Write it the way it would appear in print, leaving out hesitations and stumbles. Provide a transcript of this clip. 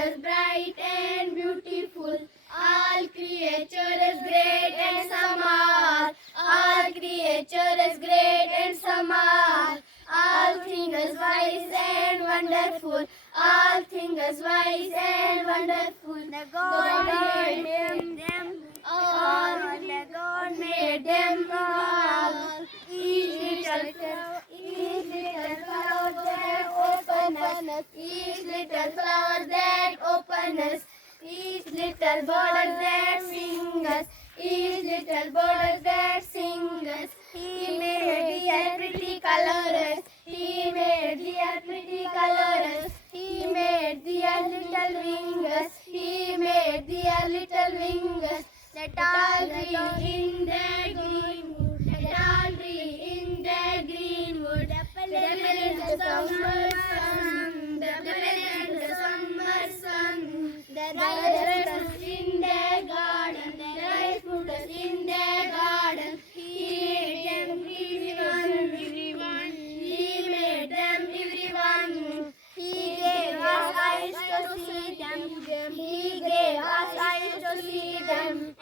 us bright and beautiful. All creature is great and small. All creature is great and small. All things is wise and wonderful. All things is wise and wonderful. The God made them all. The God made them all. Each little flower that open us. Each little flower that open us. Each little bird that sing us. Each little bird that sing us. He made the pretty colors. He made the pretty colors. He made the little wings. He made the little wings. The tall tree in the green wood. The tall tree in the green wood. The pleasant summer sun. The pleasant summer sun. The rice fruit in the garden. The rice fruit in the garden. He made them everyone. He made them everyone. He gave us eyes to see them. He gave us eyes to see them.